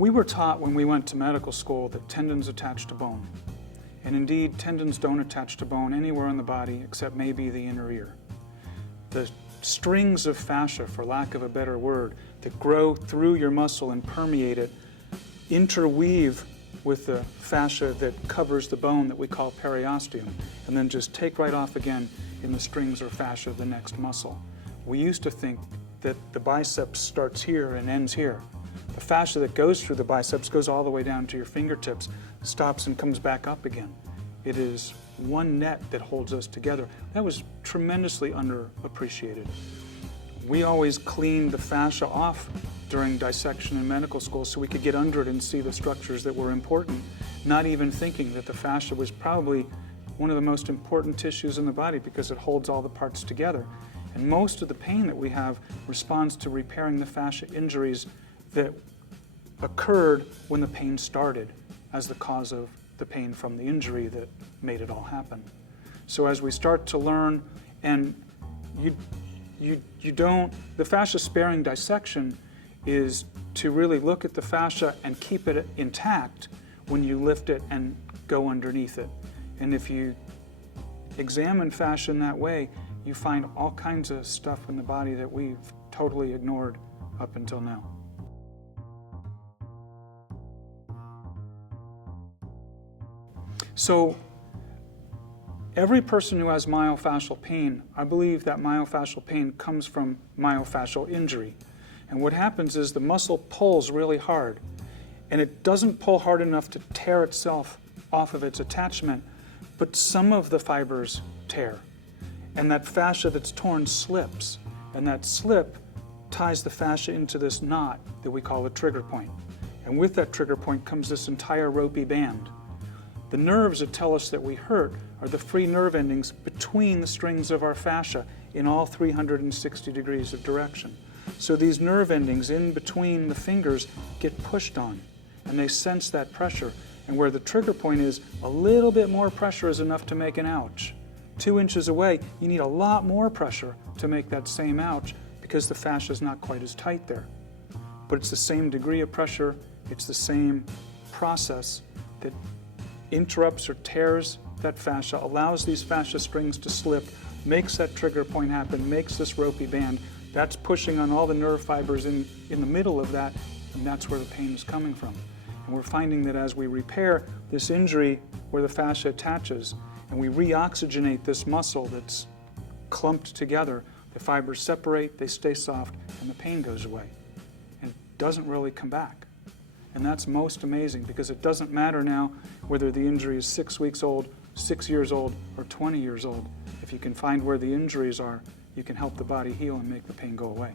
We were taught when we went to medical school that tendons attach to bone. And indeed, tendons don't attach to bone anywhere in the body except maybe the inner ear. The strings of fascia, for lack of a better word, that grow through your muscle and permeate it, interweave with the fascia that covers the bone that we call periosteum, and then just take right off again in the strings or fascia of the next muscle. We used to think that the biceps starts here and ends here. The fascia that goes through the biceps goes all the way down to your fingertips, stops and comes back up again. It is one net that holds us together. That was tremendously underappreciated. We always cleaned the fascia off during dissection in medical school so we could get under it and see the structures that were important, not even thinking that the fascia was probably one of the most important tissues in the body because it holds all the parts together. And most of the pain that we have responds to repairing the fascia injuries that occurred when the pain started as the cause of the pain from the injury that made it all happen. So as we start to learn, and the fascia sparing dissection is to really look at the fascia and keep it intact when you lift it and go underneath it. And if you examine fascia in that way, you find all kinds of stuff in the body that we've totally ignored up until now. So every person who has myofascial pain, I believe that myofascial pain comes from myofascial injury. And what happens is the muscle pulls really hard, and it doesn't pull hard enough to tear itself off of its attachment, but some of the fibers tear. And that fascia that's torn slips, and that slip ties the fascia into this knot that we call a trigger point. And with that trigger point comes this entire ropey band. The nerves that tell us that we hurt are the free nerve endings between the strings of our fascia in all 360 degrees of direction. So these nerve endings in between the fingers get pushed on, and they sense that pressure. And where the trigger point is, a little bit more pressure is enough to make an ouch. 2 inches away, you need a lot more pressure to make that same ouch because the fascia is not quite as tight there. But it's the same degree of pressure, it's the same process that interrupts or tears that fascia, allows these fascia strings to slip, makes that trigger point happen, makes this ropey band. That's pushing on all the nerve fibers in the middle of that, and that's where the pain is coming from. And we're finding that as we repair this injury where the fascia attaches, and we reoxygenate this muscle that's clumped together, the fibers separate, they stay soft, and the pain goes away. And it doesn't really come back. And that's most amazing because it doesn't matter now whether the injury is 6 weeks old, 6 years old, or 20 years old. If you can find where the injuries are, you can help the body heal and make the pain go away.